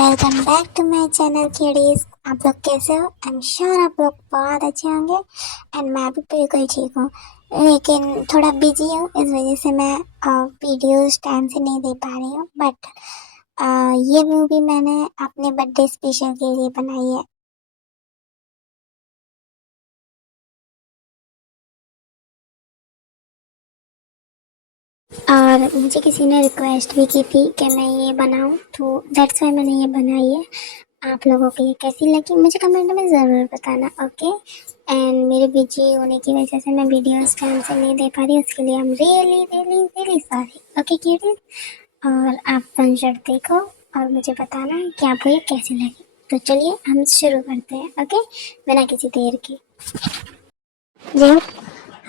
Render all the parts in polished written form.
Welcome back to my channel kiddies. आप लोग कैसे हो? आई एम श्योर आप लोग बहुत अच्छे होंगे एंड मैं भी बिल्कुल ठीक हूँ, लेकिन थोड़ा बिजी हूँ, इस वजह से मैं वीडियोस टाइम से नहीं दे पा रही हूँ। बट ये मूवी मैंने अपने बर्थडे स्पेशल के लिए बनाई है। और मुझे किसी ने रिक्वेस्ट भी की थी कि मैं ये बनाऊं, तो दैट्स वाई मैंने ये बनाई है। आप लोगों को ये कैसी लगी मुझे कमेंट में ज़रूर बताना, ओके। एंड मेरे बिजी होने की वजह से मैं वीडियोस टाइम से नहीं दे पा रही, उसके लिए हम really really really sorry, okay kiddies. और आप वन शॉट देखो और मुझे बताना कि आपको ये कैसी लगी। तो चलिए हम शुरू करते हैं, ओके, बिना किसी देर के। जी,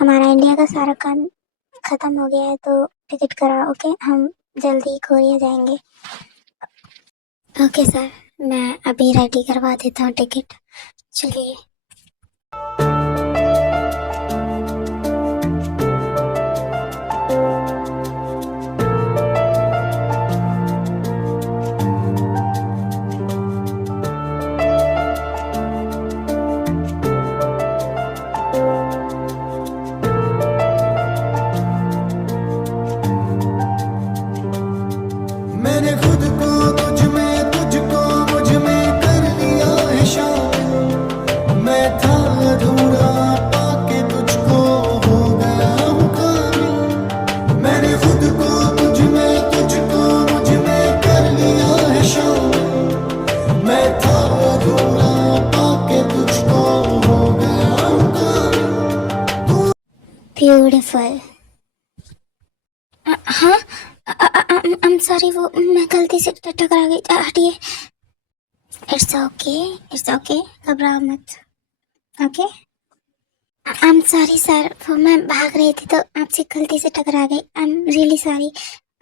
हमारा इंडिया का सारा काम खत्म हो गया है, तो टिकट करा, ओके। हम जल्दी कोरिया जाएंगे। ओके सर, मैं अभी रेडी करवा देता हूँ टिकट। चलिए। मैंने खुद को तुझ में, तुझको मुझ में कर लिया है शामिल। मैं था अधूरा पाके तुझको हो गया हूँ काबिल। मैंने खुद को तुझ में, तुझको मुझ में कर लिया है शामिल। मैं था अधूरा पाके तुझको हो गया हूँ काबिल। ब्यूटीफुल। हाँ, आई एम सॉरी, वो मैं गलती से टकरा गई, हटिए। इट्स ओके, इट्स ओके, घबराओ मत, okay. I am sorry sir, वो मैं भाग रही थी तो आपसे गलती से टकरा गई। I am really sorry.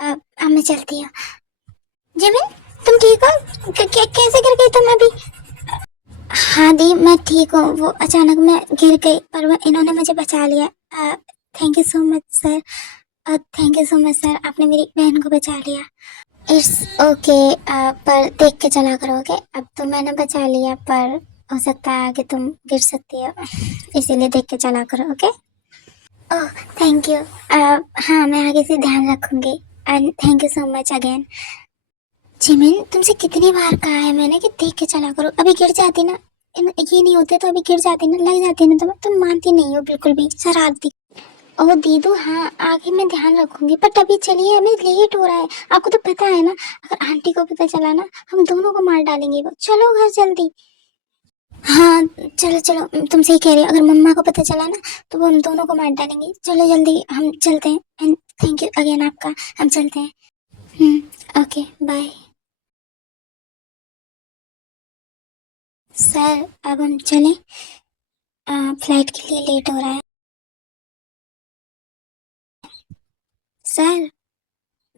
अब मैं चलती हूँ। जिमिन, तुम ठीक हो? कैसे गिर गई तुम अभी? हाँ दी, मैं ठीक हूँ। वो अचानक मैं गिर गई पर इन्होंने मुझे बचा लिया। Thank you so much sir. Thank you so much sir, आपने मेरी बहन को बचा लिया। इट्स ओके, पर देख के चला करोगे। अब तो मैंने बचा लिया, पर हो सकता है कि तुम गिर सकती हो, इसीलिए देख के चला करो, ओके। Oh thank you. हाँ, मैं आगे से ध्यान रखूंगी and thank you so much again. Jimin, तुमसे कितनी बार कहा है मैंने कि देख के चला करो। अभी गिर जाती ना, ये नहीं होते तो अभी गिर जाती ना, लग जाती ना, तुम मानती नहीं हो बिल्कुल भी, शरारती। ओह दीदू, हाँ आगे मैं ध्यान रखूंगी, बट अभी चलिए, हमें लेट हो रहा है। आपको तो पता है ना, अगर आंटी को पता चला ना, हम दोनों को मार डालेंगे वो। चलो घर जल्दी। हाँ चलो चलो, तुम सही कह रही हो, अगर मम्मा को पता चला ना तो वो हम दोनों को मार डालेंगे। चलो जल्दी हम चलते हैं एंड थैंक यू अगेन आपका। हम चलते हैं। Okay bye. सर अब हम चलें, फ्लाइट के लिए लेट हो रहा है। सर,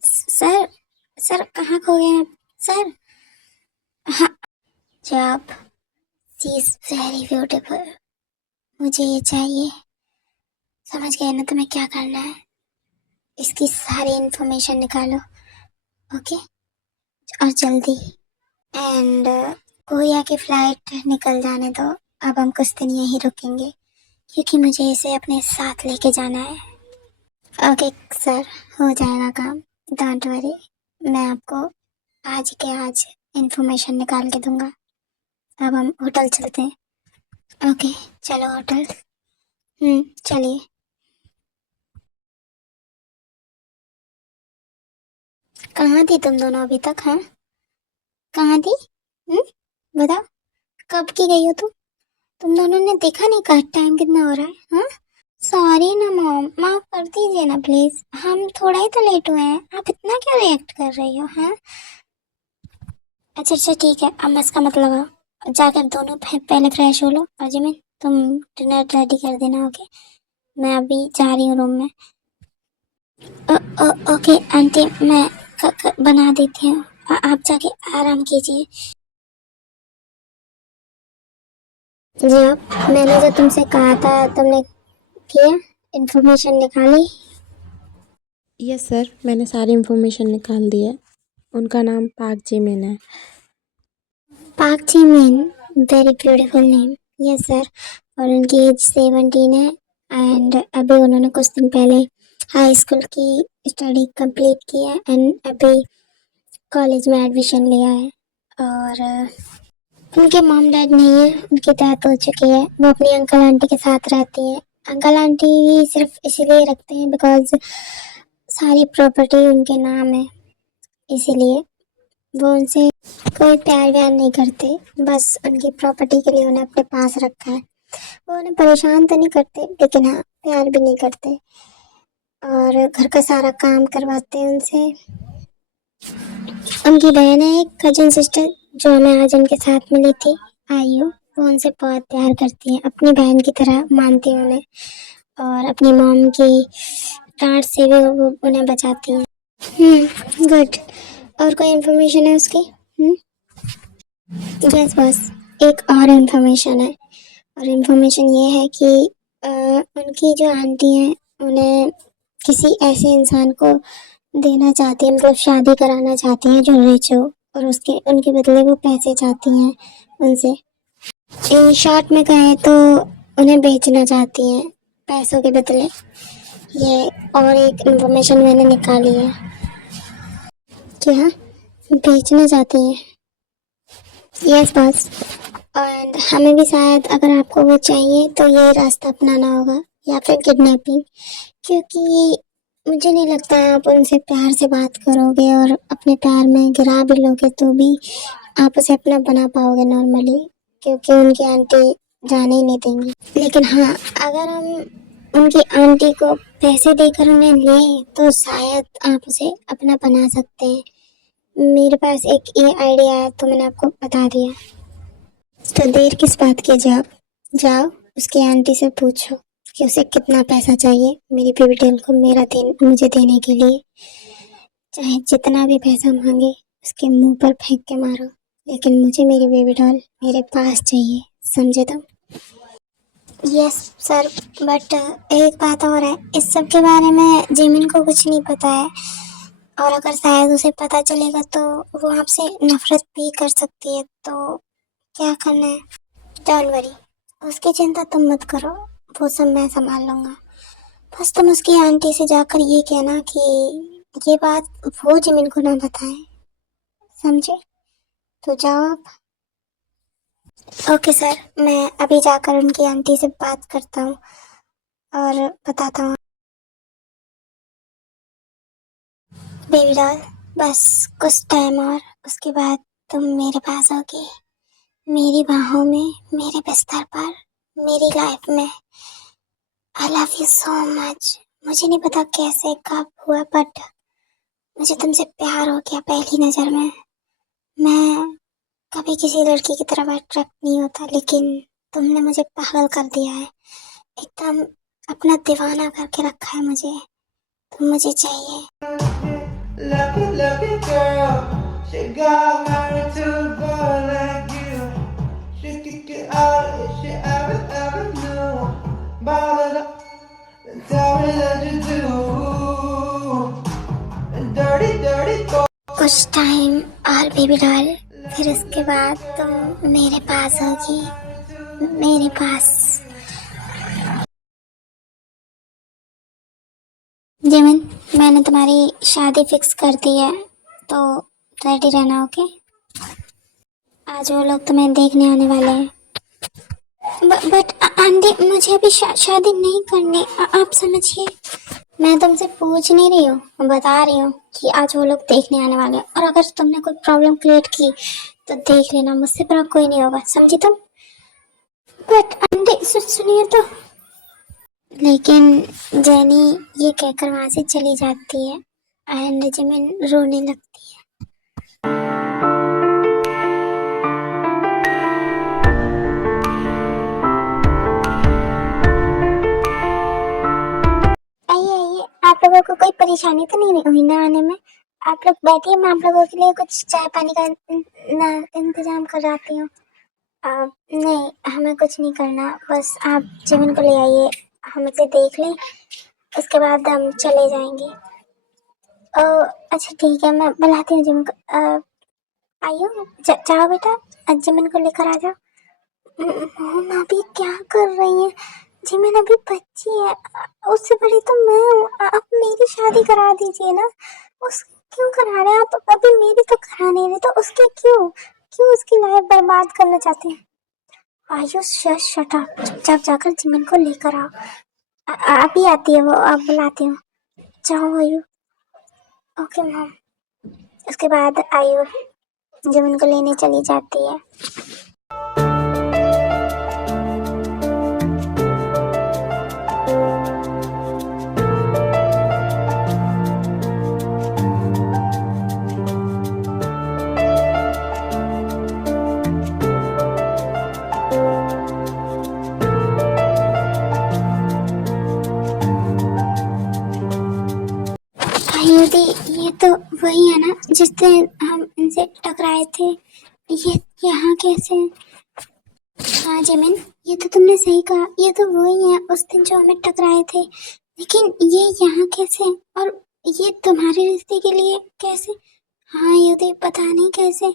सर, सर कहाँ खो गए आप सर? हाँ, job, she is very beautiful, मुझे ये चाहिए। समझ गए ना तुम्हें क्या करना है? इसकी सारी इंफॉर्मेशन निकालो, ओके, और जल्दी। एंड कोरिया की फ्लाइट निकल जाने दो। अब हम कुछ दिन यहीं रुकेंगे क्योंकि मुझे इसे अपने साथ लेके जाना है। ओके सर, हो जाएगा काम, डोंट वरी। मैं आपको आज के आज इंफॉर्मेशन निकाल के दूंगा। अब हम होटल चलते हैं। ओके चलो होटल। चलिए। कहाँ थी तुम दोनों अभी तक? हाँ, कहाँ थी? बताओ, कब की गई हो तुम दोनों ने देखा नहीं का टाइम कितना हो रहा है? हाँ, सॉरी ना मॉम, माफ कर दीजिए ना प्लीज, हम थोड़ा ही तो लेट हुए हैं, आप इतना क्यों रिएक्ट कर रही हो? हाँ अच्छा अच्छा ठीक है, अब मस्का मत लगाओ, जाकर दोनों पहले फ्रेश हो लो। और जिमिन, तुम डिनर रेडी कर देना, ओके। मैं अभी जा रही हूँ रूम में। ओके आंटी, मैं बना देती हूँ, आप जाके आराम कीजिए। जी आप, मैंने जो तुमसे कहा था तुमने किया, इंफॉर्मेशन निकाली? यस सर, मैंने सारी इन्फॉर्मेशन निकाल दी है। उनका नाम पाक जिमिन है। Park Jimin, very beautiful name. Yes sir. और उनकी एज 17 है एंड अभी उन्होंने कुछ दिन पहले हाई स्कूल की स्टडी कंप्लीट की है एंड अभी कॉलेज में एडमिशन लिया है। और उनके मॉम डैड नहीं है, उनकी डेथ हो चुकी है। वो अपनी अंकल आंटी के साथ रहती है। अंकल आंटी सिर्फ इसीलिए रखते हैं बिकॉज सारी प्रॉपर्टी उनके नाम है, इसीलिए वो उनसे कोई प्यार व्यार नहीं करते, बस उनकी प्रॉपर्टी के लिए उन्हें अपने पास रखा है। वो उन्हें परेशान तो नहीं करते लेकिन हाँ प्यार भी नहीं करते और घर का सारा काम करवाते हैं उनसे। उनकी बहन है एक कजन सिस्टर जो हमें आज उनके साथ मिली थी, आयु। वो उनसे बहुत प्यार करती है, अपनी बहन की तरह मानती है उन्हें और अपनी मॉम की डांट से भी वो उन्हें बचाती है। गुड। और कोई इन्फॉर्मेशन है उसकी? यस बस, एक और इन्फॉर्मेशन है। और इन्फॉर्मेशन ये है कि उनकी जो आंटी हैं उन्हें किसी ऐसे इंसान को देना चाहती है, मतलब शादी कराना चाहती हैं जो रिच हो और उसके उनके बदले वो पैसे चाहती हैं उनसे। इन शॉर्ट में कहें तो उन्हें बेचना चाहती हैं पैसों के बदले। ये और एक इन्फॉर्मेशन मैंने निकाली है कि हाँ बेचना चाहती हैं। Yes boss. एंड हमें भी शायद अगर आपको वो चाहिए तो ये रास्ता अपनाना होगा या फिर किडनैपिंग, क्योंकि मुझे नहीं लगता आप उनसे प्यार से बात करोगे और अपने प्यार में गिरा भी लोगे तो भी आप उसे अपना बना पाओगे नॉर्मली, क्योंकि उनकी आंटी जाने ही नहीं देंगी। लेकिन हाँ अगर हम उनकी आंटी को पैसे देकर उन्हें लें तो शायद आप उसे अपना बना सकते हैं। मेरे पास एक ये आइडिया है तो मैंने आपको बता दिया। तो देर किस बात की, जब जाओ उसकी आंटी से पूछो कि उसे कितना पैसा चाहिए मेरी बेबी डॉल को मुझे देने के लिए। चाहे जितना भी पैसा मांगे उसके मुंह पर फेंक के मारो, लेकिन मुझे मेरी बेबी डॉल मेरे पास चाहिए, समझे तुम? यस सर, बट एक बात और है, इस सब के बारे में जिमिन को कुछ नहीं पता है और अगर शायद उसे पता चलेगा तो वो आपसे नफरत भी कर सकती है। तो क्या करना है? डोंट वरी, उसकी चिंता तुम मत करो, वो सब मैं संभाल लूँगा। बस तुम उसकी आंटी से जाकर ये कहना कि ये बात वो जिमिन को ना बताए, समझे? तो जाओ आप। ओके सर, मैं अभी जाकर उनकी आंटी से बात करता हूँ और बताता हूँ। बेबी डॉल, बस कुछ टाइम और उसके बाद तुम मेरे पास आओगी, मेरी बाहों में, मेरे बिस्तर पर, मेरी लाइफ में। आई लव यू सो मच। मुझे नहीं पता कैसे कब हुआ बट मुझे तुमसे प्यार हो गया पहली नज़र में। मैं कभी किसी लड़की की तरफ अट्रैक्ट नहीं होता लेकिन तुमने मुझे पागल कर दिया है, एकदम अपना दीवाना करके रखा है मुझे। तुम मुझे चाहिए। Lucky, lucky girl, she got married to a boy like you. She kick it out if she ever knew. Ball it up and tell me that you do. And dirty, dirty boy. कुछ time और baby doll, फिर उसके बाद तुम मेरे पास होगी, मेरे पास। Jimin, मैंने तुम्हारी शादी फिक्स कर दी है तो रेडी रहना, ओके? आज वो लोग तुम्हें देखने आने वाले हैं। बट आंटी मुझे अभी शादी नहीं करनी, आप समझिए। मैं तुमसे पूछ नहीं रही हूँ, मैं बता रही हूँ कि आज वो लोग देखने आने वाले हैं और अगर तुमने कोई प्रॉब्लम क्रिएट की तो देख लेना, मुझसे बड़ा कोई नहीं होगा, समझी तुम? बट आंटी सुनिए तो। लेकिन जेनी ये कहकर वहां से चली जाती है एंड जिमिन रोने लगती है। आइए आइए, आप लोगों को कोई परेशानी तो नहीं हुई ना आने में? आप लोग बैठिए, मैं आप लोगों के लिए कुछ चाय पानी का इंतजाम कर जाती हूँ। नहीं, हमें कुछ नहीं करना, बस आप जिमिन को ले आइए, हम उसे देख लें, उसके बाद हम चले जाएंगे। अच्छा ठीक है, मैं बुलाती हूँ जिमिन को। आइयो, जाओ बेटा। जिमिन को लेकर आ जाओ। मॉम अभी क्या कर रही है? जिमिन अभी बच्ची है, उससे बड़ी तो मैं हूँ। आप मेरी शादी करा दीजिए ना। उस क्यों करा रहे हैं आप? अभी मेरी तो करा नहीं रहे, तो उसकी क्यों क्यों उसकी लाइफ बर्बाद करना चाहते हैं? आयुष शट अप, चुपचाप जाकर जिमिन को लेकर आओ। अभी आती है वो, अब बुलाती हूँ। जाओ आयु। Okay mom. उसके बाद आयु जिमिन को लेने चली जाती है। आयुधि, ये तो वही है ना जिस दिन हम इनसे टकराए थे? ये यहाँ कैसे? हाँ जिमिन, ये तो तुमने सही कहा, ये तो वही है उस दिन जो हमें टकराए थे। लेकिन ये यहाँ कैसे, और ये तुम्हारे रिश्ते के लिए कैसे? हाँ आयुधि, पता नहीं कैसे,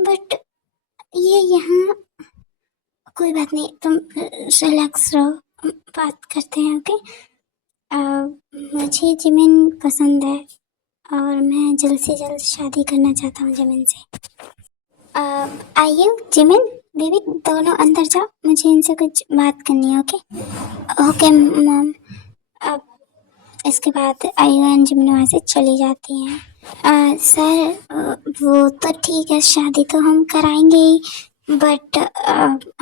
बट ये यहाँ। कोई बात नहीं, तुम रिलैक्स रहो, बात करते हैं। ओके। मुझे जिमिन पसंद है और मैं जल्द से जल्द शादी करना चाहता हूँ जिमिन से। आइए जिमिन बेबी, दोनों अंदर जाओ, मुझे इनसे कुछ बात करनी है। Okay okay mom. अब इसके बाद आयु एंड जिमिन वहाँ से चली जाती हैं। सर, वो तो ठीक है, शादी तो हम कराएंगे ही, बट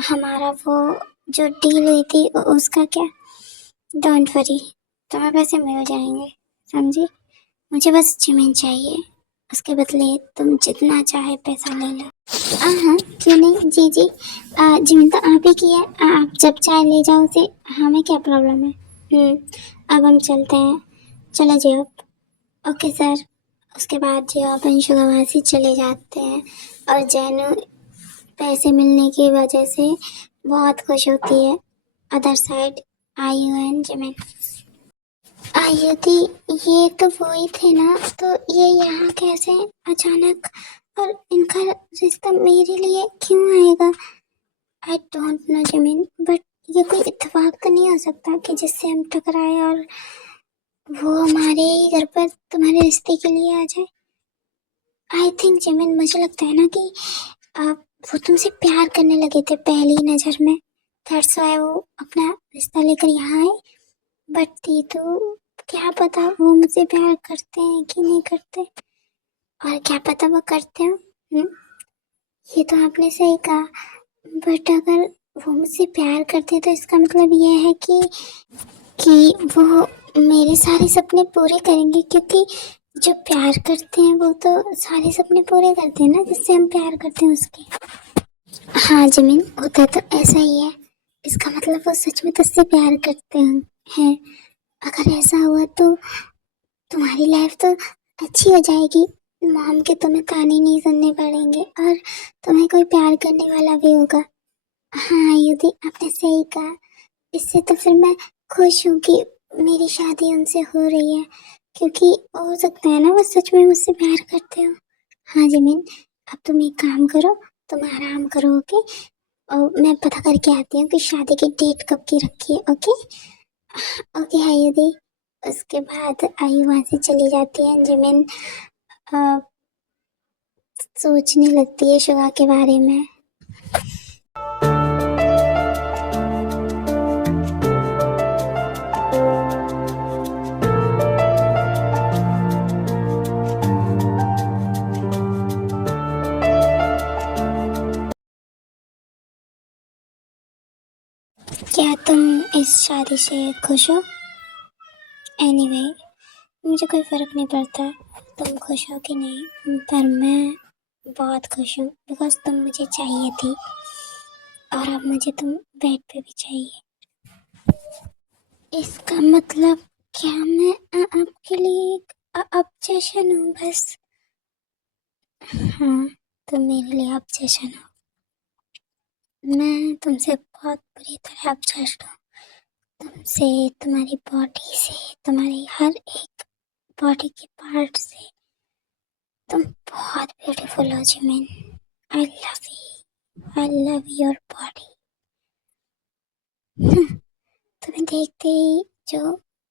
हमारा वो जो डील हुई थी उसका क्या? डोंट वरी, तुम्हें पैसे मिल जाएंगे, समझी? मुझे बस जिमिन चाहिए, उसके बदले तुम जितना चाहे पैसा ले लो। हाँ, क्यों नहीं जी जी। जिमिन तो आप ही की है, आप जब चाहे ले जाओ उसे, हमें क्या प्रॉब्लम है। अब हम चलते हैं, चलो जी आप। Okay sir. उसके बाद जो आप अंशु वहाँ से चले जाते हैं और जैनू पैसे मिलने की वजह से बहुत खुश होती है। अदर साइड आयु एंड जिमिन। आयुधि, ये तो वही थे ना, तो ये यहाँ कैसे अचानक, और इनका रिश्ता मेरे लिए क्यों आएगा? I don't know Jimin, but ये कोई इत्तेफाक तो नहीं हो सकता कि जिससे हम टकराए और वो हमारे ही घर पर तुम्हारे रिश्ते के लिए आ जाए। आई थिंक जिमिन, मुझे लगता है ना कि वो तुमसे प्यार करने लगे थे पहली नज़र में, दैट्स व्हाई वो अपना रिश्ता लेकर यहाँ आए। बट दीदू, क्या पता वो मुझसे प्यार करते हैं कि नहीं करते, और क्या पता वो करते हो। ये तो आपने सही कहा, बट अगर वो मुझसे प्यार करते हैं तो इसका मतलब ये है कि वो मेरे सारे सपने पूरे करेंगे, क्योंकि जो प्यार करते हैं वो तो सारे सपने पूरे करते हैं ना, जिससे हम प्यार करते हैं उसके। हाँ जिमिन, होता तो ऐसा ही है, इसका मतलब वो सच में तुझसे प्यार करते हैं। अगर ऐसा हुआ तो तुम्हारी लाइफ तो अच्छी हो जाएगी, मॉम के तुम्हें ताने नहीं सुनने पड़ेंगे और तुम्हें कोई प्यार करने वाला भी होगा। हाँ युद्धि, आपने सही कहा, इससे तो फिर मैं खुश हूँ कि मेरी शादी उनसे हो रही है, क्योंकि हो सकता है ना वो सच में मुझसे प्यार करते हो। हाँ जिमिन, अब तुम एक काम करो, तुम आराम करो। ओके, और मैं पता करके आती हूँ कि शादी की डेट कब की रखी है। ओके ओके है युद्धि। उसके बाद आयु वहाँ से चली जाती है। जिमिन सोचने लगती है शिवा के बारे में। क्या तुम इस शादी से खुश हो? एनीवे, मुझे कोई फ़र्क नहीं पड़ता तुम खुश हो कि नहीं, पर मैं बहुत खुश हूँ बिकॉज तुम मुझे चाहिए थी, और अब मुझे तुम बेड पे भी चाहिए। इसका मतलब क्या मैं आपके लिए एक ऑब्जेक्शन हूँ बस? हाँ, तुम मेरे लिए ऑब्जेक्शन हो। मैं तुमसे बहुत बुरी तरह ऑब्सेस्ड हूँ, तुमसे, तुम्हारी बॉडी से, तुम्हारी हर एक बॉडी के पार्ट से। तुम बहुत ब्यूटीफुल हो Jimin, I love you. I love your body. तुम्हें देखते ही जो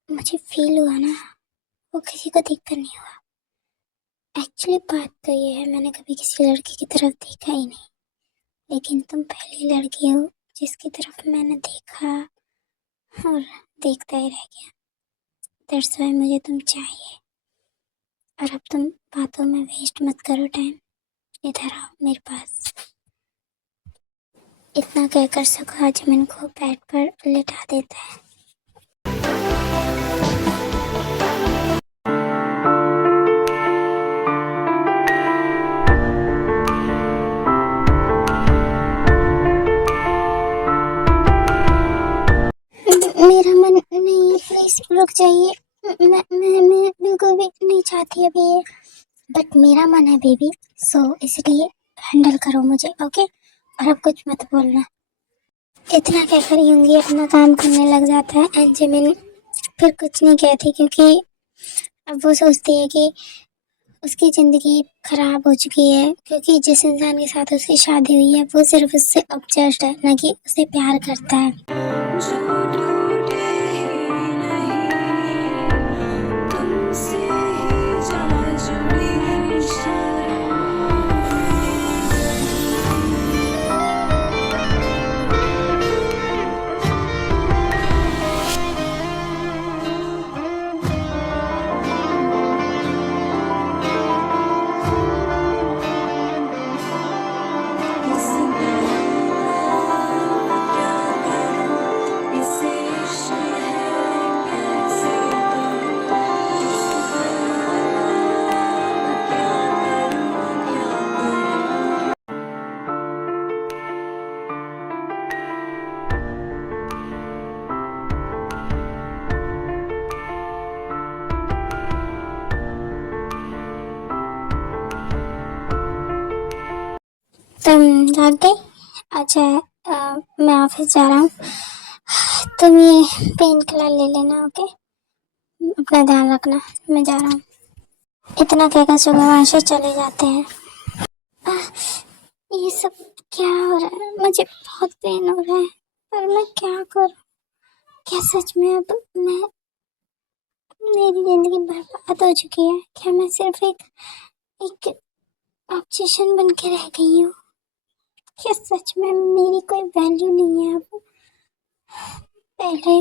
मुझे फील हुआ ना, वो किसी को देखकर नहीं हुआ। एक्चुअली बात तो ये है, मैंने कभी किसी लड़की की तरफ देखा ही नहीं, लेकिन तुम पहली लड़की हो जिसकी तरफ मैंने देखा और देखता ही रह गया। दैट्स व्हाई मुझे तुम चाहिए। और अब तुम बातों में वेस्ट मत करो टाइम, इधर आओ मेरे पास। इतना कहकर सुखा जमीन को बेड पर लिटा देता है। मेरा मन नहीं है, प्लीज रुक जाइए। मैं बिल्कुल भी नहीं चाहती अभी ये, बट मेरा मन है बेबी, सो इसलिए हैंडल करो मुझे, ओके? और अब कुछ मत बोलना। इतना कहकर यूंगी अपना काम करने लग जाता है एंड जिमिन फिर कुछ नहीं कहती, क्योंकि अब वो सोचती है कि उसकी ज़िंदगी खराब हो चुकी है, क्योंकि जिस इंसान के साथ उसकी शादी हुई है वो सिर्फ उससे ऑब्सेस्ड है, ना कि उसे प्यार करता है। जो टूटे ही नहीं, तुमसे ही जा जुड़ी है शराब। इसे इश्क है कैसे तुम जाग गई? अच्छा, मैं ऑफिस जा रहा हूँ, तुम ये पेन किलर ले लेना, ओके? अपना ध्यान रखना, मैं जा रहा हूँ। इतना कहकर सुबह वहाँ से चले जाते हैं। आह, ये सब क्या हो रहा है? मुझे बहुत पेन हो रहा है, पर मैं क्या करूँ? क्या सच में अब मेरी जिंदगी बर्बाद हो चुकी है? क्या मैं सिर्फ एक ऑब्जेक्शन बन के रह गई हूँ? क्या सच में मेरी कोई वैल्यू नहीं है अब? पहले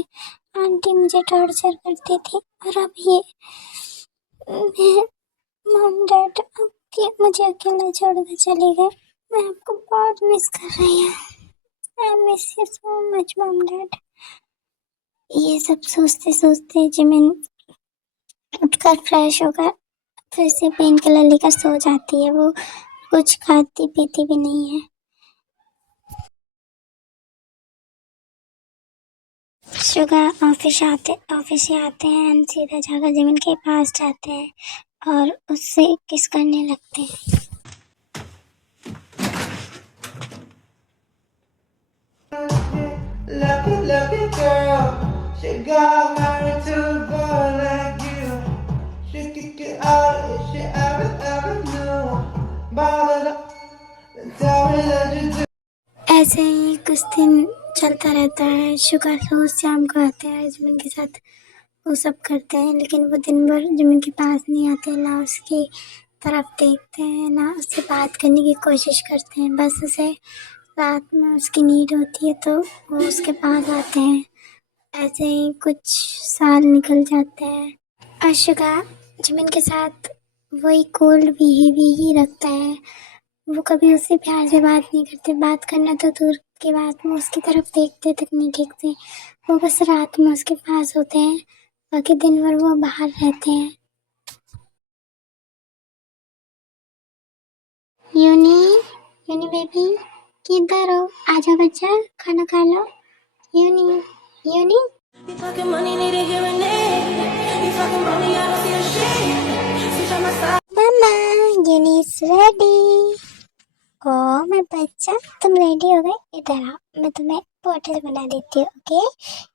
आंटी मुझे टॉर्चर करती थी, और अब ये मैं मॉम डैड मुझे अकेला छोड़कर चले गए। मैं आपको बहुत मिस कर रही हूँ। आई miss you so much mom dad. ये सब सोचते सोचते जिमिन उठकर फ्रेश होकर फिर से पेन किलर लेकर सो जाती है। वो कुछ खाती पीती भी नहीं है। सुबह ऑफिस से आते हैं एंड सीधा जाकर जिमिन के पास जाते हैं और उससे किस करने लगते हैं। Lucky girl, she got married to a boy like you. She could get out if she ever knew. Bottled up, then tell me that you do. ऐसे ही कुछ दिन चलता रहता है। शुगर रोज शाम को आते हैं, जिमिन के साथ वो सब करते हैं, लेकिन वो दिन भर जिमिन के पास नहीं आते, ना उसकी तरफ देखते हैं, ना उससे बात करने की कोशिश करते हैं। बस उसे रात में उसकी नीड होती है तो वो उसके पास आते हैं। ऐसे ही कुछ साल निकल जाते हैं और शुगर जिमिन के साथ वही कोल्ड बिहेवियर ही रखता है। वो कभी उससे प्यार से बात नहीं करते, बात करना तो दूर की बात, वो उसकी तरफ देखते तक नहीं देखते। वो बस रात में उसके पास होते हैं, बाकी दिन भर वो बाहर रहते हैं। यूनी बेबी, किधर हो? आजा बच्चा, खाना खा लो। Uni. You talking money, need a hearing aid. You talking money, I don't see a shade. Switch on my side. मामा, यूनी इज रेडी। ओ मैं बच्चा, तुम रेडी हो गए? इधर आओ, मैं तुम्हें पोटल बना देती हूँ, ओके?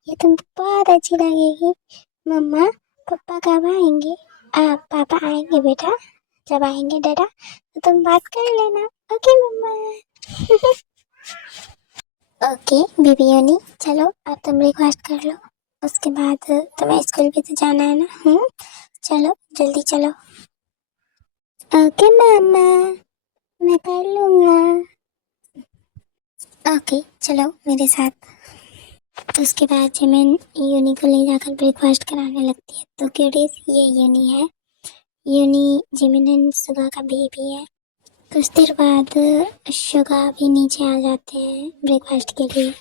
ये तुमको बहुत अच्छी लगेगी। मम्मा, पापा कब आएंगे? पापा आएंगे बेटा, जब आएंगे डाटा तो तुम बात कर लेना, ओके मम्मा? ओके बेबी योनी, चलो अब तुम ब्रेकफास्ट कर लो, उसके बाद तुम्हें स्कूल भी तो जाना है ना। चलो जल्दी चलो। ओके मामा, मैं कर लूँगा। ओके चलो मेरे साथ। उसके बाद जिमिन यूनी को ले जाकर ब्रेकफास्ट कराने लगती है। तो क्यूटीज, ये यूनी है। यूनी जिमिन एंड सुगा का बेबी है। कुछ देर बाद सुगा भी नीचे आ जाते हैं ब्रेकफास्ट के लिए।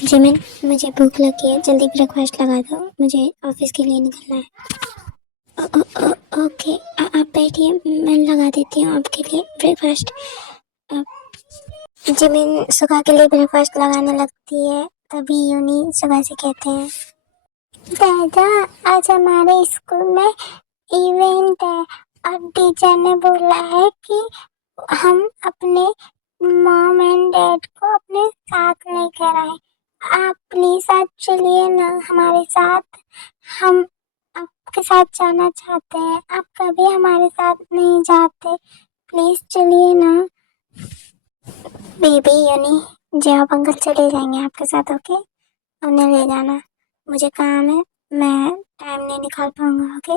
जिमिन, मुझे भूख लगी है, जल्दी ब्रेकफास्ट लगा दो, मुझे ऑफिस के लिए निकलना है। ओके आप बैठिए, मैं लगा देती हूँ आपके लिए ब्रेकफास्ट। जिमिन सुगा के लिए ब्रेकफास्ट लगाने लगती है। तभी यूनी सुगा से कहते हैं, दादा आज हमारे स्कूल में इवेंट है और टीचर ने बोला है कि हम अपने मॉम एंड डैड को अपने साथ लेकर आए। आप प्लीज आज चलिए ना हमारे साथ, हम आपके साथ जाना चाहते हैं, आप कभी हमारे साथ नहीं जाते, प्लीज चलिए ना। बेबी यूनी, जॉब अंकल चले जाएंगे आपके साथ, ओके, उन्हें ले जाना, मुझे काम है, मैं टाइम नहीं निकाल पाऊंगा, ओके।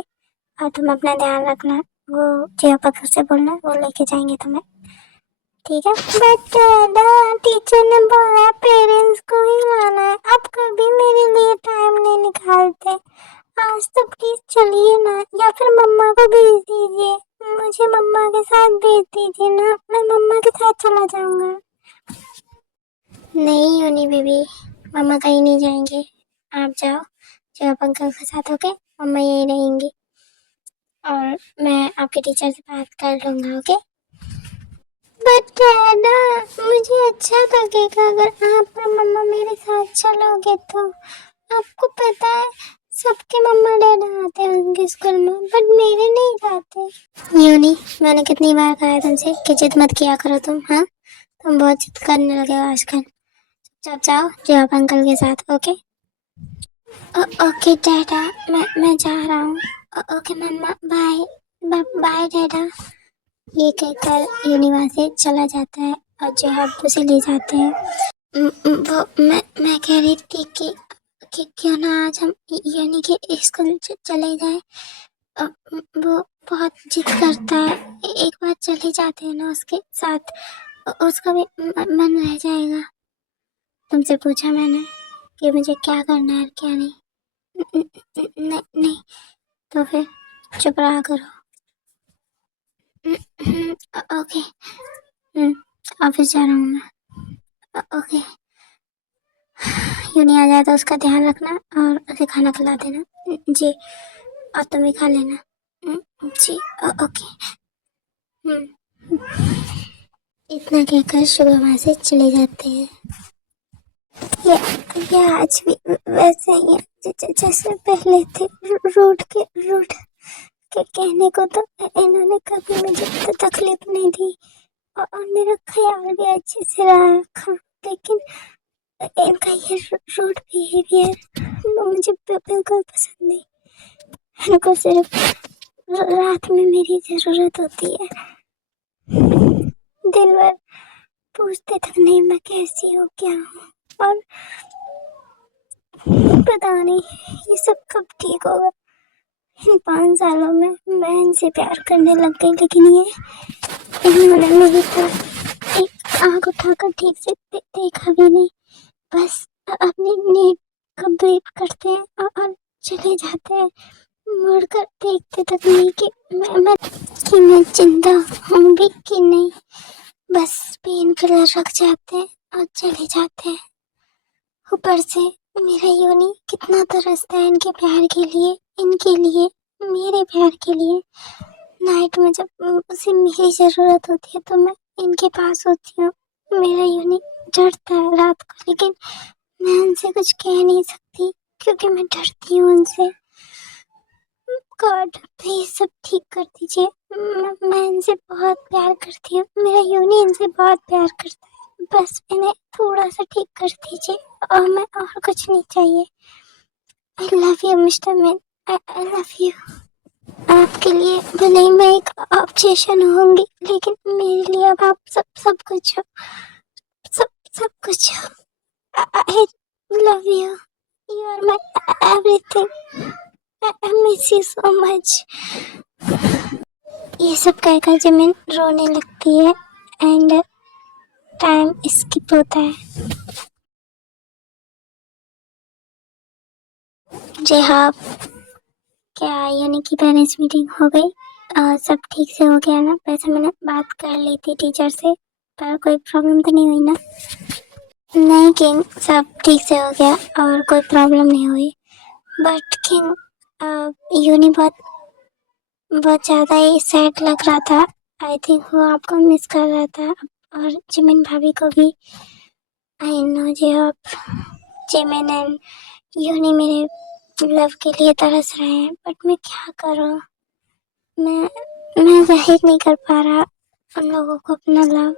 और तुम अपना ध्यान रखना, वो जॉब अंकल से बोलना, वो लेके जाएंगे तुम्हें, ठीक है। बट दादा टीचर ने बोला पेरेंट्स को ही लाना है, आप कभी मेरे लिए टाइम नहीं निकालते, आज तो प्लीज चलिए ना, या फिर मम्मा को भेज दीजिए, मुझे मम्मा के साथ भेज दीजिए ना, मैं मम्मा के साथ चला जाऊंगा। नहीं यूनी बेबी, मम्मा कहीं नहीं जाएंगे, आप जाओ जॉब अंकल के साथ, ओके, मम्मा यहीं रहेंगी और मैं आपके टीचर से बात कर लूँगा, ओके। बट डैडा मुझे अच्छा लगेगा अगर आप और मम्मा मेरे साथ चलोगे तो, आपको पता है सबके मम्मा डैडा आते हैं उनके स्कूल में, बट मेरे नहीं जाते। यूनी, मैंने कितनी बार कहा है तुमसे कि जिद मत किया करो तुम, हाँ, तुम बहुत जिद करने लगे हो आजकल। चुपचाप जाओ जॉब अंकल के साथ, ओके। ओके डैडा, मैं जा रहा हूँ, ओके मम्मा, बाय बाय डैडा। ये कहकर यूनी वहाँ से चला जाता है और जो है उसे ले जाते हैं। वो मैं कह रही थी कि क्यों ना आज हम यूनी के स्कूल चले जाएं। वो बहुत जिद करता है, एक बार चले जाते हैं ना उसके साथ, उसका भी मन रह जाएगा। तुमसे पूछा मैंने कि मुझे क्या करना है और क्या नहीं। नहीं तो फिर चुप रहा करो। ओके, ऑफिस जा रहा हूँ मैं, ओके। यूनी आ जाए तो उसका ध्यान रखना और उसे खाना खिला देना, जी, और तुम भी खा लेना, जी, ओके। इतना कहकर सुबह वहाँ से चले जाते हैं। ये आज भी वैसे ही है जैसे पहले थे, रूठ के कहने को तो इन्होंने कभी मुझे तकलीफ नहीं दी और मेरा ख्याल भी अच्छे से रखा, लेकिन इनका ये रूड बिहेवियर मुझे बिल्कुल पसंद नहीं। इनको सिर्फ रात में मेरी ज़रूरत होती है, दिन भर पूछते तक नहीं मैं कैसी हूँ क्या हूँ, और पता नहीं ये सब कब ठीक होगा। इन 5 सालों में मैं इनसे प्यार करने लग गई, लेकिन ये इन्होंने मेरी तरफ एक आँख उठाकर ठीक से देखा भी नहीं, बस अपनी नीड कंप्लीट करते हैं और चले जाते हैं, मुड़कर देखते तक नहीं कि मैं जिंदा हूँ भी कि नहीं, बस पेन किलर रख जाते हैं और चले जाते हैं। ऊपर से मेरा यूनी कितना तरसता है इनके प्यार के लिए, इनके लिए, मेरे प्यार के लिए। नाइट में जब उसे मेरी ज़रूरत होती है तो मैं इनके पास होती हूँ, मेरा यूनी डरता है रात को, लेकिन मैं उनसे कुछ कह नहीं सकती क्योंकि मैं डरती हूँ उनसे। गॉड प्लीज सब ठीक कर दीजिए, मैं इनसे बहुत प्यार करती हूँ, मेरा यूनी इनसे बहुत प्यार करता है, बस इन्हें थोड़ा सा ठीक कर दीजिए और मैं और कुछ नहीं चाहिए। आई love you mister man, I love you. आपके लिए भले ही मैं एक ऑब्जेक्शन होंगी, लेकिन मेरे लिए अब आप सब कुछ हो, सब कुछ। I love you, you are my everything, I miss you so much. ये सब कहकर जिमिन रोने लगती है एंड टाइम स्किप होता है। जी हाँ, क्या यूनी की पेरेंट्स मीटिंग हो गई? सब ठीक से हो गया ना? वैसे मैंने बात कर ली थी टीचर से, पर कोई प्रॉब्लम तो नहीं हुई ना? नहीं किंग, सब ठीक से हो गया और कोई प्रॉब्लम नहीं हुई। बट किंग, यूनी बहुत बहुत ज़्यादा ही सैड लग रहा था। आई थिंक वो आपको मिस कर रहा था और जिमिन भाभी को भी। आई नो जी, आप जिमिन एंड यूनी मेरे लव के लिए तरस रहे हैं, बट मैं क्या करूं? मैं जाहिर नहीं कर पा रहा उन लोगों को अपना लव।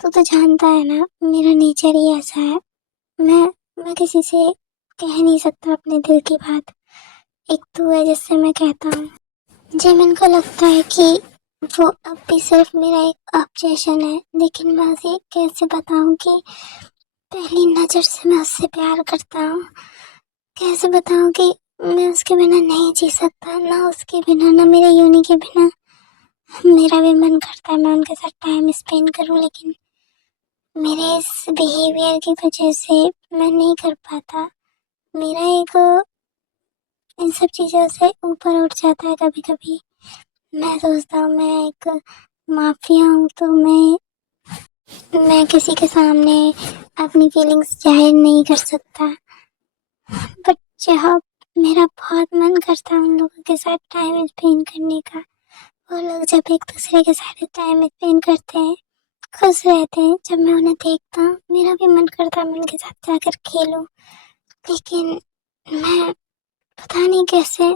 तो जानता है ना, मेरा नेचर ही ऐसा है। मैं किसी से कह नहीं सकता अपने दिल की बात। एक तू है जिससे मैं कहता हूँ। जेमिन को लगता है कि वो अब भी सिर्फ मेरा एक ऑब्जेक्शन है, लेकिन मैं उसे कैसे बताऊं कि पहली नज़र से मैं उससे प्यार करता हूँ। कैसे बताऊं कि मैं उसके बिना नहीं जी सकता, ना उसके बिना ना मेरे यूनी के बिना। मेरा भी मन करता है मैं उनके साथ टाइम स्पेंड करूं, लेकिन मेरे इस बिहेवियर की वजह से मैं नहीं कर पाता। मेरा ईगो इन सब चीज़ों से ऊपर उठ जाता है कभी कभी। मैं सोचता हूँ मैं एक माफिया हूँ, तो मैं किसी के सामने अपनी फीलिंग्स जाहिर नहीं कर सकता। बट जहाँ मेरा बहुत मन करता है उन लोगों के साथ टाइम स्पेंड करने का। वो लोग जब एक दूसरे के साथ टाइम स्पेंड करते हैं, खुश रहते हैं, जब मैं उन्हें देखता हूँ मेरा भी मन करता है मैं उनके साथ जाकर खेलूं। लेकिन मैं पता नहीं कैसे।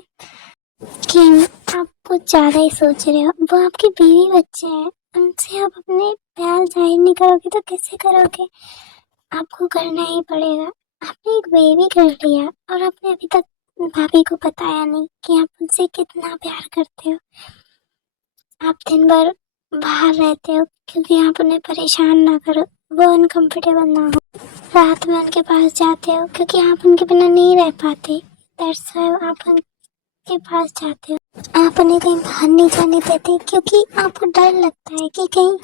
किंग, आप कुछ ज़्यादा ही सोच रहे हो। वो आपके बीवी बच्चे हैं, उनसे आप अपने प्यार जाहिर नहीं करोगे तो कैसे करोगे? आपको करना ही पड़ेगा। आपने एक बेबी कर लिया और आपने अभी तक भाभी को बताया नहीं कि आप उनसे कितना प्यार करते हो। आप दिन भर बाहर रहते हो क्योंकि आप उन्हें परेशान ना करो, वो अनकंफर्टेबल ना हो। रात में उनके पास जाते हो क्योंकि आप उनके बिना नहीं रह पाते। दैट्स व्हाई आप उनके पास जाते हो। आप उन्हें कहीं बाहर नहीं जाने देते क्योंकि आपको डर लगता है कि कहीं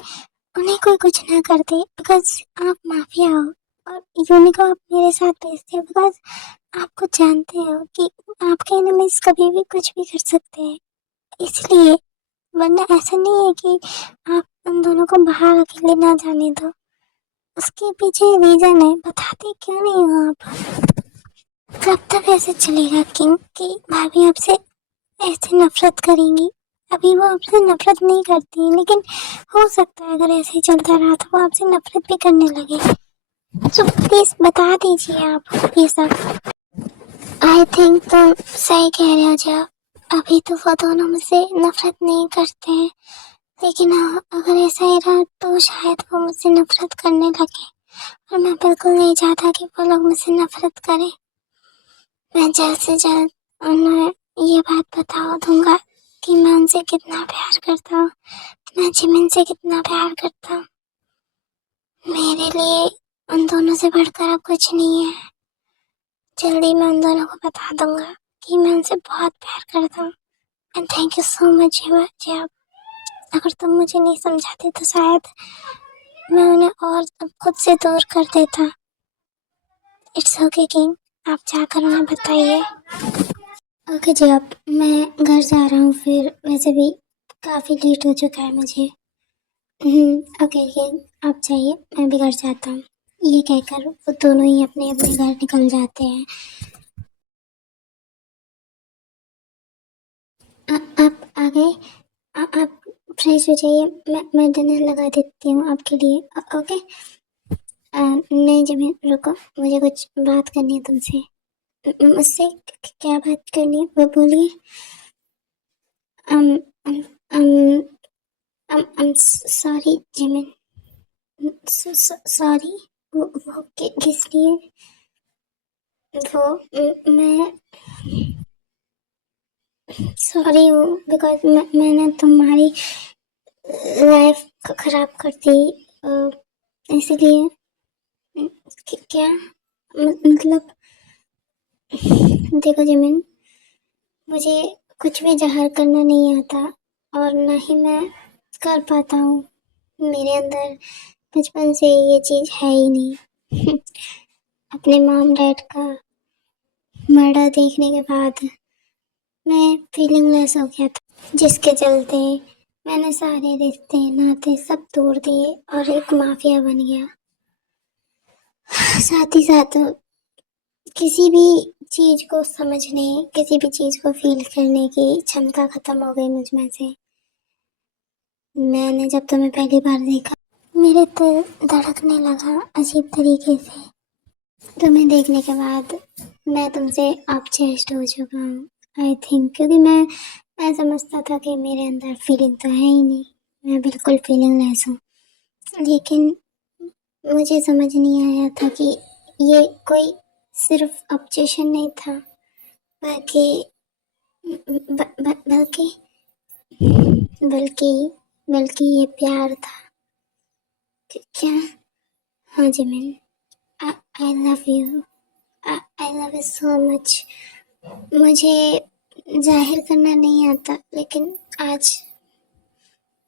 उन्हें कोई कुछ ना कर दे, बिकॉज आप माफिया हो। और यूनी को आप मेरे साथ भेजते हो बिकॉज आपको जानते हो कि आपके एनिमीज कभी भी कुछ भी कर सकते हैं, इसलिए। वरना ऐसा नहीं है कि आप उन दोनों को बाहर अकेले ना जाने दो। उसके पीछे रीजन है, बताते क्यों नहीं हो आप? कब तक ऐसे चलेगा किंग कि भाभी आपसे ऐसे नफरत करेंगी? अभी वो आपसे नफरत नहीं करती, लेकिन हो सकता है अगर ऐसे ही चलता रहा तो वो आपसे नफरत भी करने लगे। तो प्लीज बता दीजिए आप ये सब। आई थिंक तुम सही कह रहे हो जब। अभी तो वो दोनों मुझसे नफरत नहीं करते हैं, लेकिन हाँ, अगर ऐसा ही रहा तो शायद वो मुझसे नफरत करने लगे। और मैं बिल्कुल नहीं चाहता कि वो लोग मुझसे नफरत करें। मैं जल्द से जल्द उन्हें ये बात बता दूंगा कि मैं उनसे कितना प्यार करता हूँ, मैं जिमिन से कितना प्यार करता हूँ। मेरे लिए उन दोनों से बढ़कर अब कुछ नहीं है। जल्दी मैं उन दोनों को बता दूंगा कि मैं उनसे बहुत प्यार करता हूँ। And thank you so much जब। अगर तुम मुझे नहीं समझाते तो शायद मैं उन्हें और खुद से दूर कर देता। इट्स ओके किंग, आप जाकर उन्हें बताइए। ओके जी, अब मैं घर जा रहा हूँ फिर। वैसे भी काफ़ी लेट हो चुका है मुझे। ओके किंग, आप जाइए, मैं भी घर जाता हूँ। ये कहकर वो दोनों ही अपने अपने घर निकल जाते हैं। आप आ गए? आप फ्रेश हो जाइए, मैं डिनर लगा देती हूँ आपके लिए। ओके। नहीं जमीन, रुको, मुझे कुछ बात करनी है तुमसे। मुझसे क्या बात करनी है वो बोलिए। um, um, um, I'm sorry Jimin, sorry. वो किस लिए? वो मैं सॉरी हूँ बिकॉज मैंने तुम्हारी लाइफ खराब कर दी, इसलिए। क्या मतलब देखो जिमिन, मुझे कुछ भी ज़ाहिर करना नहीं आता और ना ही मैं कर पाता हूँ। मेरे अंदर बचपन से ये चीज़ है ही नहीं। अपने मॉम डैड का मर्डर देखने के बाद मैं फीलिंगलेस हो गया था, जिसके चलते मैंने सारे रिश्ते नाते सब तोड़ दिए और एक माफिया बन गया। साथ ही साथ किसी भी चीज़ को समझने, किसी भी चीज़ को फील करने की क्षमता खत्म हो गई मुझ में से। मैंने जब तुम्हें पहली बार देखा, मेरे दिल धड़कने लगा अजीब तरीके से। तुम्हें देखने के बाद मैं तुमसे ऑब्सेस्ड हो चुका हूँ, आई थिंक, क्योंकि मैं समझता था कि मेरे अंदर फीलिंग तो है ही नहीं, मैं बिल्कुल फीलिंगलेस हूँ। लेकिन मुझे समझ नहीं आया था कि ये कोई सिर्फ ऑब्सेशन नहीं था, बल्कि बल्कि बल्कि बल्कि ये प्यार था। क्या? हाँ Jimin, I love you, I love you so much. मुझे जाहिर करना नहीं आता, लेकिन आज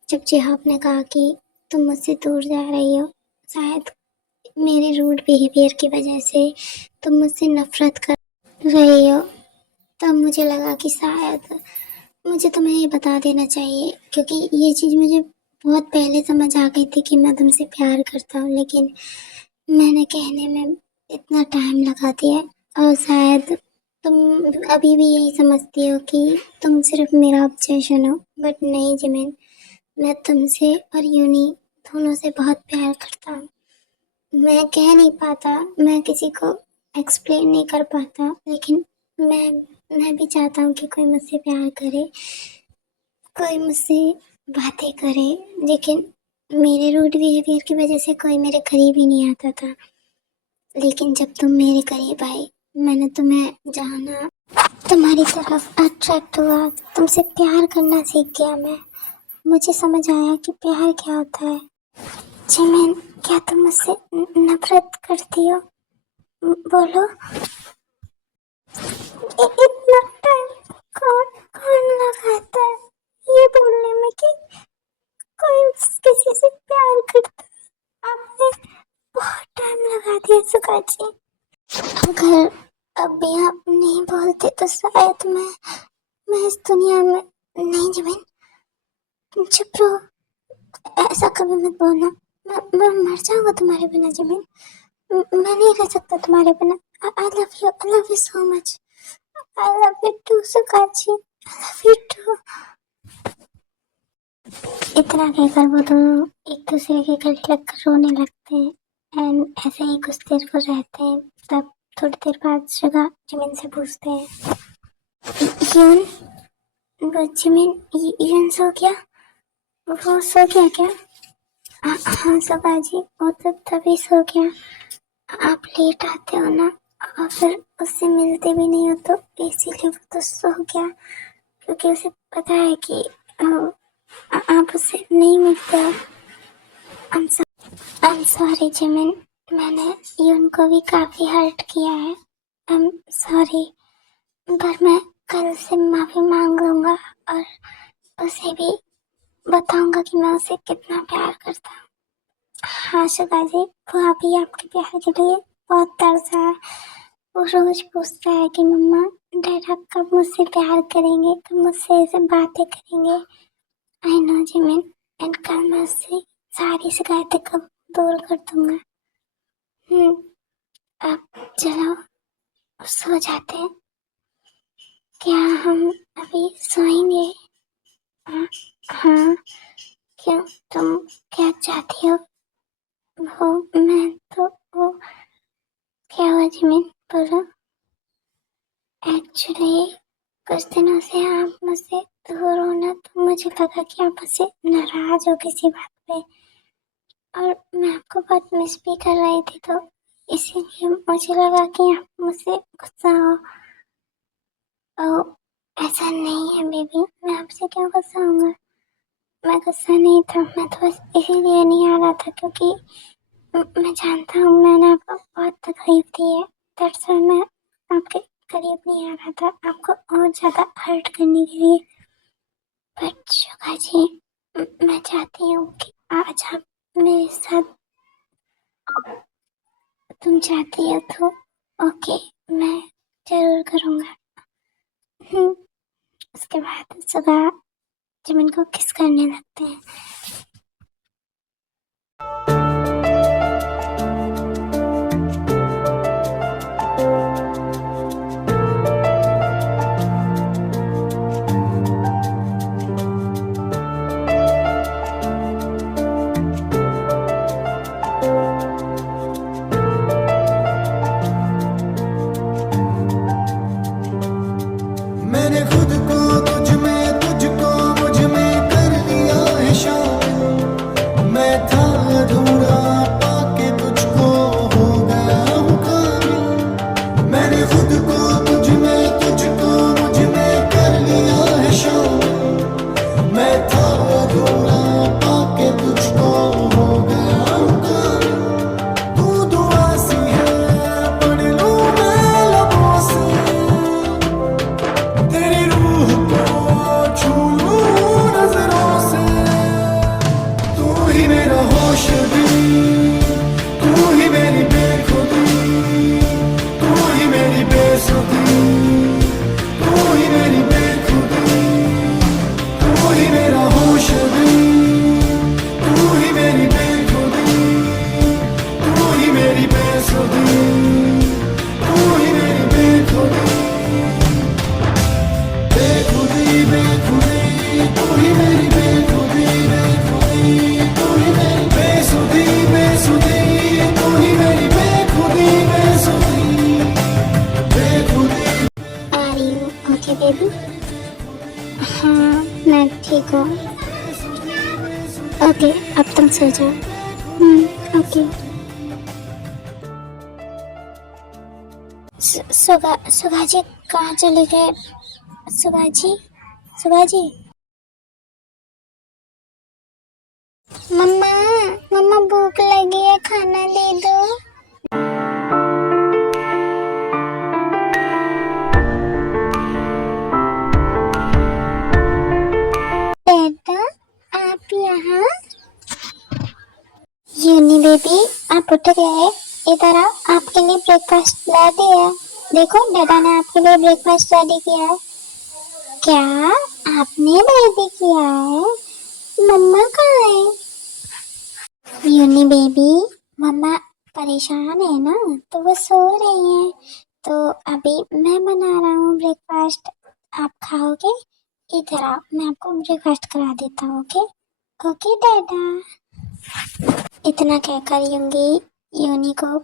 जब जिहाब ने कहा कि तुम मुझसे दूर जा रही हो, शायद मेरे रूड बिहेवियर की वजह से तुम मुझसे नफरत कर रही हो, तब मुझे लगा कि शायद मुझे तुम्हें ये बता देना चाहिए, क्योंकि ये चीज़ मुझे बहुत पहले समझ आ गई थी कि मैं तुमसे प्यार करता हूँ, लेकिन मैंने कहने में इतना टाइम लगा दिया। और शायद तुम अभी भी यही समझती हो कि तुम सिर्फ मेरा ऑब्सेशन हो, बट नहीं जिमिन, मैं तुमसे और यूनी दोनों से बहुत प्यार करता हूँ। मैं कह नहीं पाता, मैं किसी को एक्सप्लेन नहीं कर पाता, लेकिन मैं भी चाहता हूँ कि कोई मुझसे प्यार करे, कोई मुझसे बातें करे, लेकिन मेरे रूड बिहेवियर की वजह से कोई मेरे करीब ही नहीं आता था। लेकिन जब तुम मेरे करीब आई, मैंने तुम्हें जाना, तुम्हारी तरफ अट्रैक्ट हुआ, तुमसे प्यार करना सीख गया मैं। मुझे समझ आया कि प्यार क्या होता है। जिमिन, क्या तुम मुझसे नफरत करती हो? बोलो। इतना टाइम कौन कौन लगाता है ये बोलने में कि कोई किसी से प्यार करता है? आपने बहुत टाइम लगा दिया सुगा जी। अगर अभी आप नहीं बोलते तो शायद मैं इस दुनिया में नहीं। जिमिन, चुप रहो, ऐसा कभी मत बोलना। मैं मर जाऊंगा तुम्हारे बिना जिमिन। मैं नहीं रह सकता तुम्हारे बिना। I love you so much. I love you too सुकाची, आई लव यू टू। इतना कहकर वो दोनों एक दूसरे के गले लगकर रोने लगते हैं एंड ऐसे ही कुछ देर को रहते हैं। तब थोड़ी देर बाद सुगा जिमिन से पूछते हैं, यून, वो जिमिन, यून सो गया? वो सो गया क्या? हाँ सुगा जी, वो तो तभी सो गया। आप लेट आते हो ना, और फिर उससे मिलते भी नहीं हो, तो इसीलिए वो तो सो गया, क्योंकि उसे पता है कि आप उससे नहीं मिलते हो। आई एम सॉरी जिमिन, मैंने यून को भी काफ़ी हर्ट किया है। आई एम सॉरी, पर मैं कल से माफ़ी मांग लूँगा और उसे भी बताऊँगा कि मैं उसे कितना प्यार करता हूँ। हाँ सुगा जी, वो अभी आपके प्यार के लिए बहुत तरसा है। वो रोज पूछता है कि मम्मा डैड आप कब मुझसे प्यार करेंगे, कब मुझसे ऐसे बातें करेंगे। आई नो जिमिन, एंड कल मैं उससे सारी शिकायतें कब दूर कर दूंगा। अब चलो सो जाते हैं। क्या हम अभी सोएंगे? हाँ हाँ, क्यों, तुम क्या चाहती हो? वो मैं तो वो क्या हुआ जिमिन, बोलो। एक्चुअली कुछ दिनों से आप मुझसे दूर हो ना, तो मुझे लगा कि आप मुझसे नाराज हो किसी बात पे, और मैं आपको बहुत मिस भी कर रही थी, तो इसीलिए मुझे लगा कि आप मुझसे गुस्सा हो। ओ, ऐसा नहीं है बेबी, मैं आपसे क्यों गुस्सा होऊंगा? मैं गुस्सा नहीं था, मैं तो बस इसीलिए नहीं आ रहा था क्योंकि मैं जानता हूँ मैंने आपको बहुत तकलीफ दी है, दरअसल मैं आपके करीब नहीं आ रहा था आपको और ज़्यादा हर्ट करने के लिए। बट शुगा जी, मैं चाहती हूँ कि आज आप मेरे साथ, तुम चाहती हो तो ओके, मैं जरूर करूँगा। उसके बाद सुबह जब इनको किस करने लगते हैं। मैंने खुद को तुझ में तुझको मुझ में कर लिया है शामिल। मैं था अधूरा पाके तुझको हो गया हूँ कामिल। मैंने खुद को तुझ में तुझको मुझ में कर लिया है शामिल। मैं था अधूरा पाके तुझको हो गया हूँ कामिल। तू दुआ सी है पढ़ लूँ मैं लबों से, तेरी रूह को छू लूं नजरों से। तू ही मेरा होश भी, तू ही मेरी बेखुदी, तू ही मेरी बेसुधी, तू ही मेरी बेखुदी, तू ही मेरा होश भी, तू ही मेरी बेखुदी, तू ही मेरी बेसुधी, तू ही मेरी बेखुदी। बेखुदी बेखुदी तू ही मेरी बेखुदी, बेखुदी तू ही मेरी बेसुधी, बेसुधी तू ही मेरी बेखुदी, बेसुधी, बेखुदी। आ रही हूँ, ओके बेबी। हाँ मैं ठीक हूँ। ओके अब तुम सो जाओ। ओके। सुगा जी कहाँ चले गए? सुगा जी, सुगा जी। मम्मा, मम्मा भूख लगी है, खाना दे दो। बेटा आप यहाँ? यूनी बेबी आप उठ गए? इधर आओ, आपके लिए ब्रेकफास्ट ला दिया। देखो दादा ने आपके लिए ब्रेकफास्ट रेडी किया है। क्या आपने रेडी किया है? मम्मा कहाँ है? यूनी बेबी मम्मा परेशान है ना, तो वो सो रही हैं, तो अभी मैं बना रहा हूँ ब्रेकफास्ट, आप खाओगे? इधर आओ, मैं आपको ब्रेकफास्ट करा देता हूँ। ओके ओके दादा। इतना कहकर यूनी को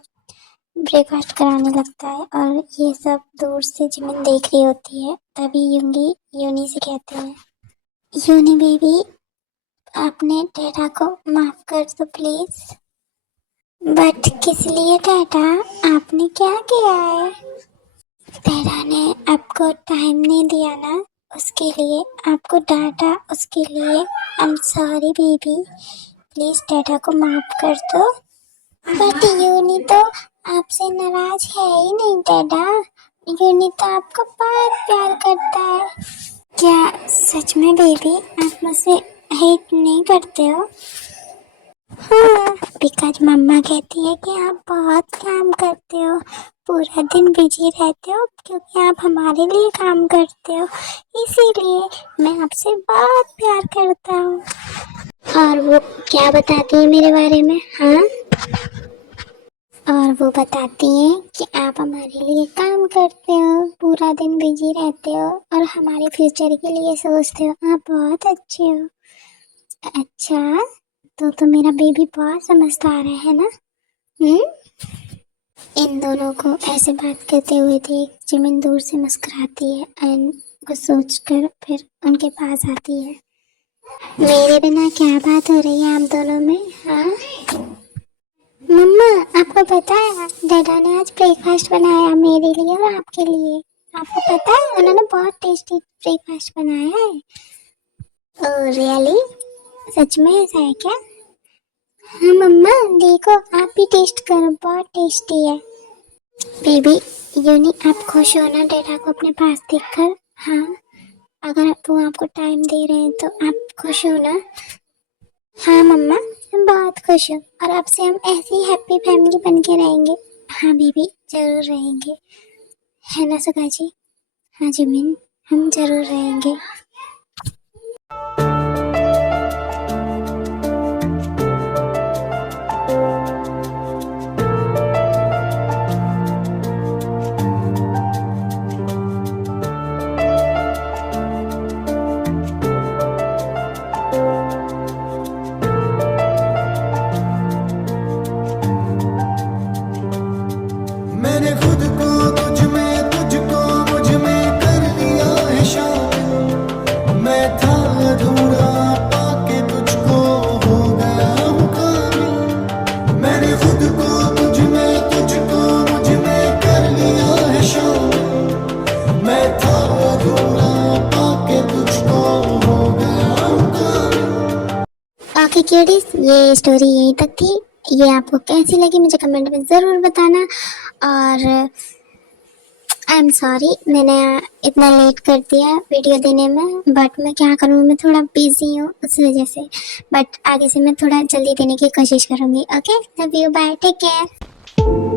ब्रेकफास्ट कराने लगता है और ये सब दूर से जिमिन देख रही होती है। तभी यूनी से कहते हैं, यूनी बेबी आपने डैडा को माफ कर दो प्लीज। बट किस लिए डैडा, आपने क्या किया है? डैडा ने आपको टाइम नहीं दिया ना, उसके लिए आपको डांटा, उसके लिए I am sorry baby, please डैडा को माफ कर दो। बट यूनी तो आपसे नाराज है ही नहीं डैडा, यूनी तो आपको बहुत प्यार करता है। क्या सच में बेबी आप मुझसे हेट नहीं करते हो? हाँ, बिकॉज मम्मा कहती है कि आप बहुत काम करते हो, पूरा दिन बिजी रहते हो क्योंकि आप हमारे लिए काम करते हो, इसीलिए मैं आपसे बहुत प्यार करता हूँ। और वो क्या बताती है मेरे बारे में? हाँ, और वो बताती है कि आप हमारे लिए काम करते हो, पूरा दिन बिजी रहते हो और हमारे फ्यूचर के लिए सोचते हो, आप बहुत अच्छे हो। अच्छा तो मेरा बेबी बहुत समझदार है ना? इन दोनों को ऐसे बात करते हुए देख जिमिन दूर से मुस्कुराती है एंड कुछ सोचकर फिर उनके पास आती है। मेरे बिना क्या बात हो रही है आप दोनों में? हाँ मम्मा, आपको पता है डैडा ने आज ब्रेकफास्ट बनाया मेरे लिए और आपके लिए। आपको पता है उन्होंने बहुत टेस्टी ब्रेकफास्ट बनाया है। Oh really? सच में ऐसा है क्या? हाँ मम्मा देखो, आप भी टेस्ट करो, बहुत टेस्टी है। बेबी यूनी, आप खुश हो ना डेटा को अपने पास देखकर? हाँ, अगर वो आपको टाइम दे रहे हैं तो आप खुश हो ना? हाँ मम्मा, मैं बहुत खुश हूँ, और अब से हम ऐसी हैप्पी फैमिली बन के रहेंगे। हाँ बेबी, जरूर रहेंगे, है ना सुगा जी? हाँ जिमिन, हम जरूर रहेंगे। मैंने खुद को तुझ में, तुझको मुझ में कर लिया है शामिल। मैं था अधूरा, पाके तुझको हो गया हूँ काबिल। मैंने खुद को तुझ में, तुझको मुझ में कर लिया है शामिल। मैं था अधूरा, पाके तुझको हो गया हूँ काबिल। ओके क्यूटीज, ये स्टोरी यहीं तक थी। ये आपको कैसी लगी मुझे कमेंट में ज़रूर बताना। और आई एम सॉरी, मैंने इतना लेट कर दिया वीडियो देने में, बट मैं क्या करूँ, मैं थोड़ा बिजी हूँ उस वजह से। बट आगे से मैं थोड़ा जल्दी देने की कोशिश करूँगी। Okay, love you, bye, take care.